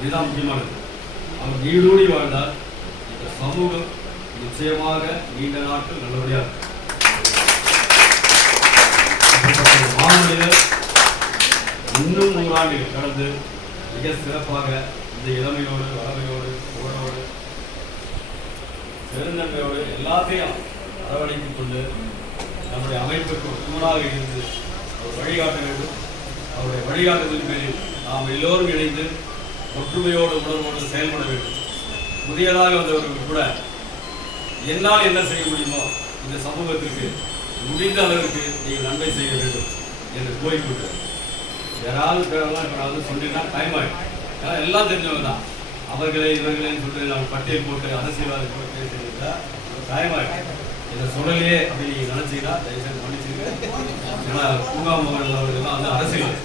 இதுதான் முக்கியமானது. அவர் நீடூடி வாழ்ந்தால் இந்த சமூகம் நிச்சயமாக நீண்ட நாட்கள் நல்லபடியாக மாமனிதர் இன்னும் 100 ஆண்டுகள் கடந்து மிக சிறப்பாக இந்த இளமையோடு வளமையோடு புகழோடு பெருந்தன்மையோடு எல்லாத்தையும் அரவணைத்துக் கொண்டு நம்முடைய அமைப்புக்கு தூணாக இருந்து அவர் வழிகாட்ட வேண்டும். அவருடைய வழிகாட்டுதலின் பேரில் நாம் எல்லோரும் இணைந்து ஒற்றுமையோடு உணர்வோடு செயல்பட வேண்டும். புதியதாக வந்தவர்கள் கூட என்னால் என்ன செய்ய முடியுமோ இந்த சமூகத்திற்கு முடிந்த அளவிற்கு நீங்கள் நன்மை செய்ய வேண்டும் என்று கோரிக்கொண்டு யாராவது பேரெல்லாம் இப்போ நான் வந்து சொன்னீங்கன்னா டைம் ஆகிடும். ஏன்னா எல்லாம் தெரிஞ்சவங்க தான். அவர்களே இவர்களேன்னு சொல்லிட்டு நம்ம பட்டியல் போட்டு அரசியல்வாதி போட்டு பேசுறீங்களா டைம் ஆகிடும். இதை சொல்லலையே அப்படின்னு நீங்கள் நினச்சிங்கன்னா தயவுசெய்து மன்னிச்சுங்க. ஏன்னா பூங்காமோகன் அவர்கள்லாம் வந்து அரசியல்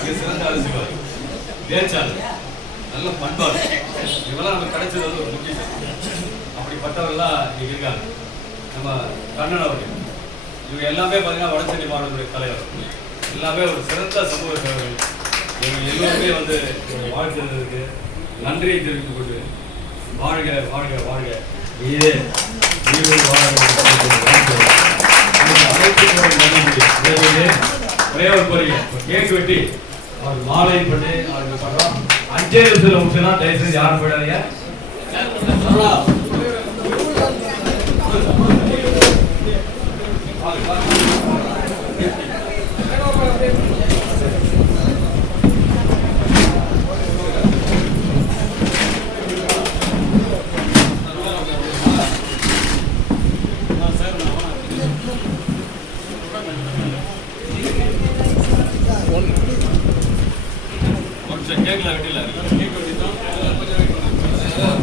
மிக சிறந்த அரசியல்வாதி, பேச்சாளர், நல்ல பண்பாடு, இவெல்லாம் நம்ம கிடைச்சது வந்து ஒரு முக்கியம். அப்படிப்பட்டவர்கள்லாம் இங்கே இருக்காங்க. நம்ம கண்ணன் அவர்கள் இவங்க எல்லாமே பார்த்தீங்கன்னா வடசென்னை மாவட்டத்துடைய தலைவர், எல்லாமே ஒரு சிறந்த சமூக சேவர்கள். இவங்க எல்லோருமே வந்து வாழ்க்கைக்கு நன்றியை தெரிவித்துக் கொண்டு வாழ்க வாழ்க வாழ்க நீரே நீரோடு வாழ அனைத்து ஒரே ஒரு கோரிக்கை, கேக் வெட்டி அவர் மாலை பண்ணி அவருக்கு பண்ணுறோம். 5 நிமிஷத்தில் முடிச்சுன்னா தயவுசெய்து யாரும் போயிடாதீங்க.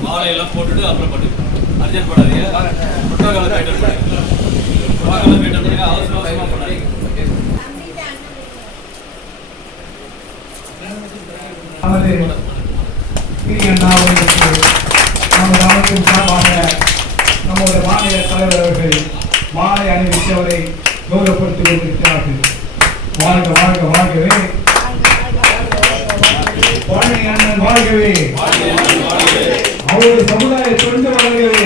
மாலையெல்லாம் போட்டுட்டு அப்புறம் பண்ணு அர்ஜென்ட் பண்ணாதீங்க. புரோட்டோகால் மெயின்டைன் பண்ணுங்க. புரோட்டோகால் மெயின்டைன் பண்ணுங்க. அவசர அவசரமாக பண்ணாதீங்க. நம்முடைய மாநில தலைவர் அவர்கள் மாலை அணிவித்தவரை கௌரவப்படுத்திக் கொண்டிருக்கிறார்கள். வாழ்க வாழ்க வாழ்கவே, வாழ்க அண்ணன் வாழ்கவே, அவருடைய சமுதாய தொண்டு வழங்கவே.